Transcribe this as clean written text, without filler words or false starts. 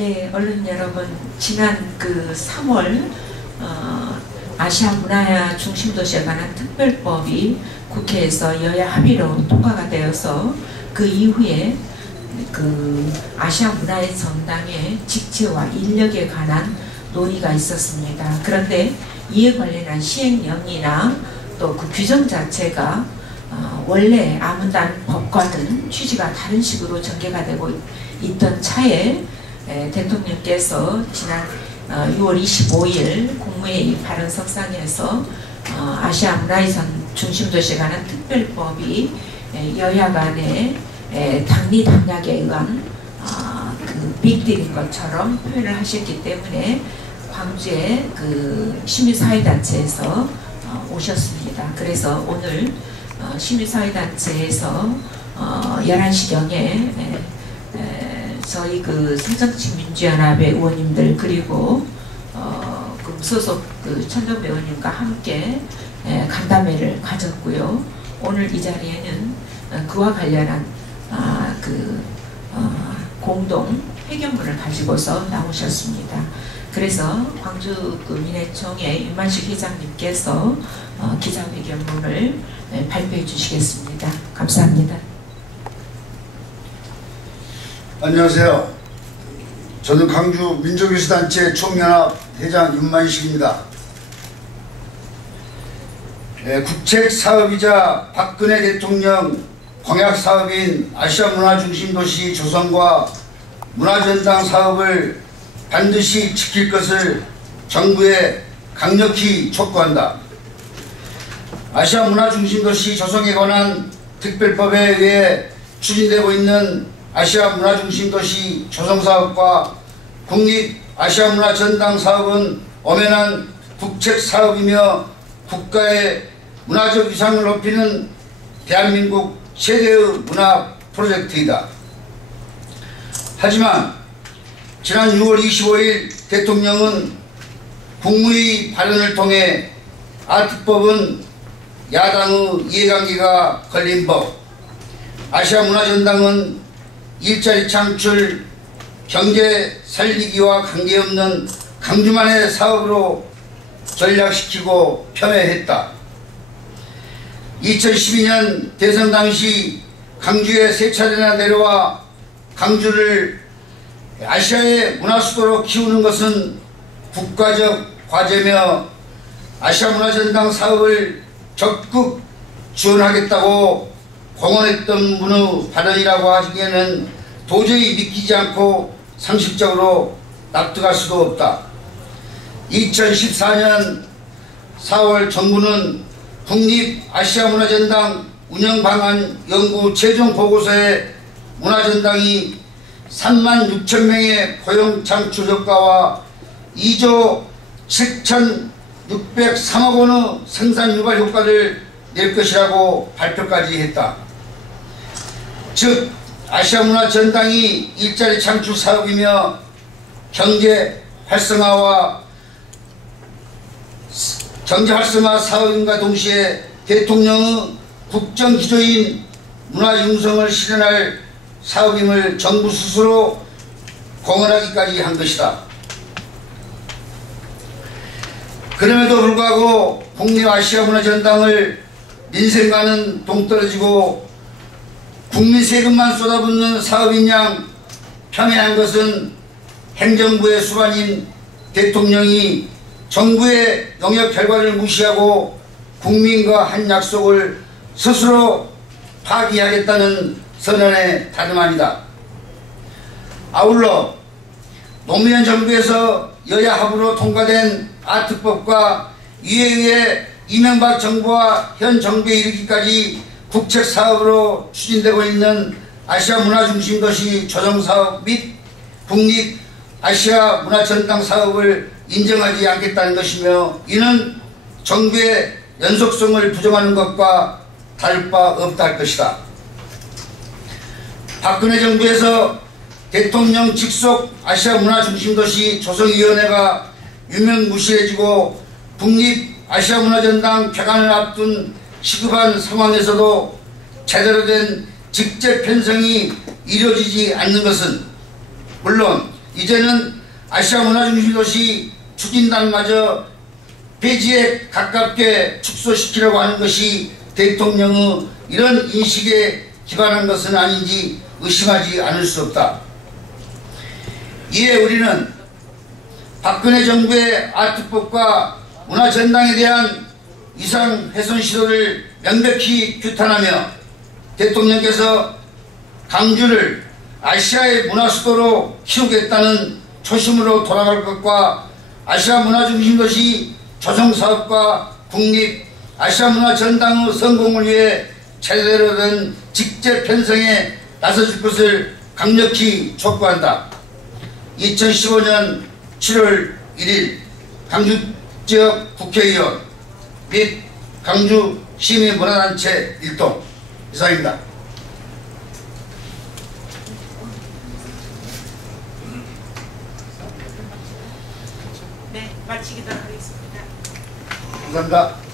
네, 언론 여러분, 지난 그 3월 아시아 문화 중심도시에 관한 특별법이 국회에서 여야 합의로 통과가 되어서 그 이후에 그 아시아 문화의 전당의 직제와 인력에 관한 논의가 있었습니다. 그런데 이에 관련한 시행령이나 또 그 규정 자체가 원래 아문단 법과는 취지가 다른 식으로 전개가 되고 있던 차에 대통령께서 지난 6월 25일 국무회의 발언석상에서 아시아 문화의 중심도시에 관한 특별법이 여야 간의 당리 당략에 의한 그 빅딜인 것처럼 표현을 하셨기 때문에 광주의 그 시민사회단체에서 오셨습니다. 그래서 오늘 시민사회단체에서 11시경에 저희 그 새정치민주연합의 의원님들 그리고 그 소속 그 천정배 의원님과 함께 간담회를 가졌고요. 오늘 이 자리에는 그와 관련한 공동 회견문을 가지고서 나오셨습니다. 그래서 광주 그 민회총회 윤만식 회장님께서 기자회견문을 발표해 주시겠습니다. 감사합니다. 안녕하세요. 저는 광주 민족예술단체 총연합 회장 윤만식입니다. 국책사업이자 박근혜 대통령 공약사업인 아시아문화중심도시 조성과 문화전당 사업을 반드시 지킬 것을 정부에 강력히 촉구한다. 아시아문화중심도시 조성에 관한 특별법에 의해 추진되고 있는 아시아문화중심도시 조성사업과 국립아시아문화전당사업은 엄연한 국책사업이며 국가의 문화적 위상을 높이는 대한민국 최대의 문화 프로젝트이다. 하지만 지난 6월 25일 대통령은 국무회의 발언을 통해 아트법은 야당의 이해관계가 걸린 법, 아시아문화전당은 일자리 창출, 경제 살리기와 관계없는 강주만의 사업으로 전락시키고 폄훼했다. 2012년 대선 당시 광주에 세 차례나 내려와 광주를 아시아의 문화수도로 키우는 것은 국가적 과제며 아시아문화전당 사업을 적극 지원하겠다고 공언했던 분의 발언이라고 하기에는 도저히 믿기지 않고 상식적으로 납득할 수도 없다. 2014년 4월 정부는 국립아시아문화전당 운영방안 연구 최종 보고서에 문화전당이 3만 6천 명의 고용 창출 효과와 2조 7,603억 원의 생산 유발 효과를 낼 것이라고 발표까지 했다. 즉 아시아문화전당이 일자리 창출 사업이며 경제 활성화 사업인과 동시에 대통령의 국정기조인 문화융성을 실현할 사업임을 정부 스스로 공언하기까지 한 것이다. 그럼에도 불구하고 국립아시아문화전당을 민생과는 동떨어지고 국민 세금만 쏟아붓는 사업인 양 폄훼한 것은 행정부의 수반인 대통령이 정부의 영역 결과를 무시하고 국민과 한 약속을 스스로 파기하겠다는 선언의 다름 아니다. 아울러 노무현 정부에서 여야 합의로 통과된 아트법과 이에 의해 이명박 정부와 현 정부에 이르기까지 국책사업으로 추진되고 있는 아시아문화중심도시 조성사업 및 국립아시아문화전당 사업을 인정하지 않겠다는 것이며 이는 정부의 연속성을 부정하는 것과 다를 바 없다 할 것이다. 박근혜 정부에서 대통령 직속 아시아문화중심도시 조성위원회가 유명무실해지고 국립아시아문화전당 개관을 앞둔 시급한 상황에서도 제대로 된 직제 편성이 이루어지지 않는 것은 물론 이제는 아시아 문화중심도시 추진단마저 폐지에 가깝게 축소시키려고 하는 것이 대통령의 이런 인식에 기반한 것은 아닌지 의심하지 않을 수 없다. 이에 우리는 박근혜 정부의 아트법과 문화전당에 대한 이상 훼손 시도를 명백히 규탄하며 대통령께서 강주를 아시아의 문화수도로 키우겠다는 초심으로 돌아갈 것과 아시아 문화중심도시 조성사업과 국립 아시아 문화전당의 성공을 위해 제대로 된 직제 편성에 나서줄 것을 강력히 촉구한다. 2015년 7월 1일 강주지역 국회의원 및 강주 시민문화단체 일동 이상입니다. 네, 마치도록 하겠습니다. 감사합니다.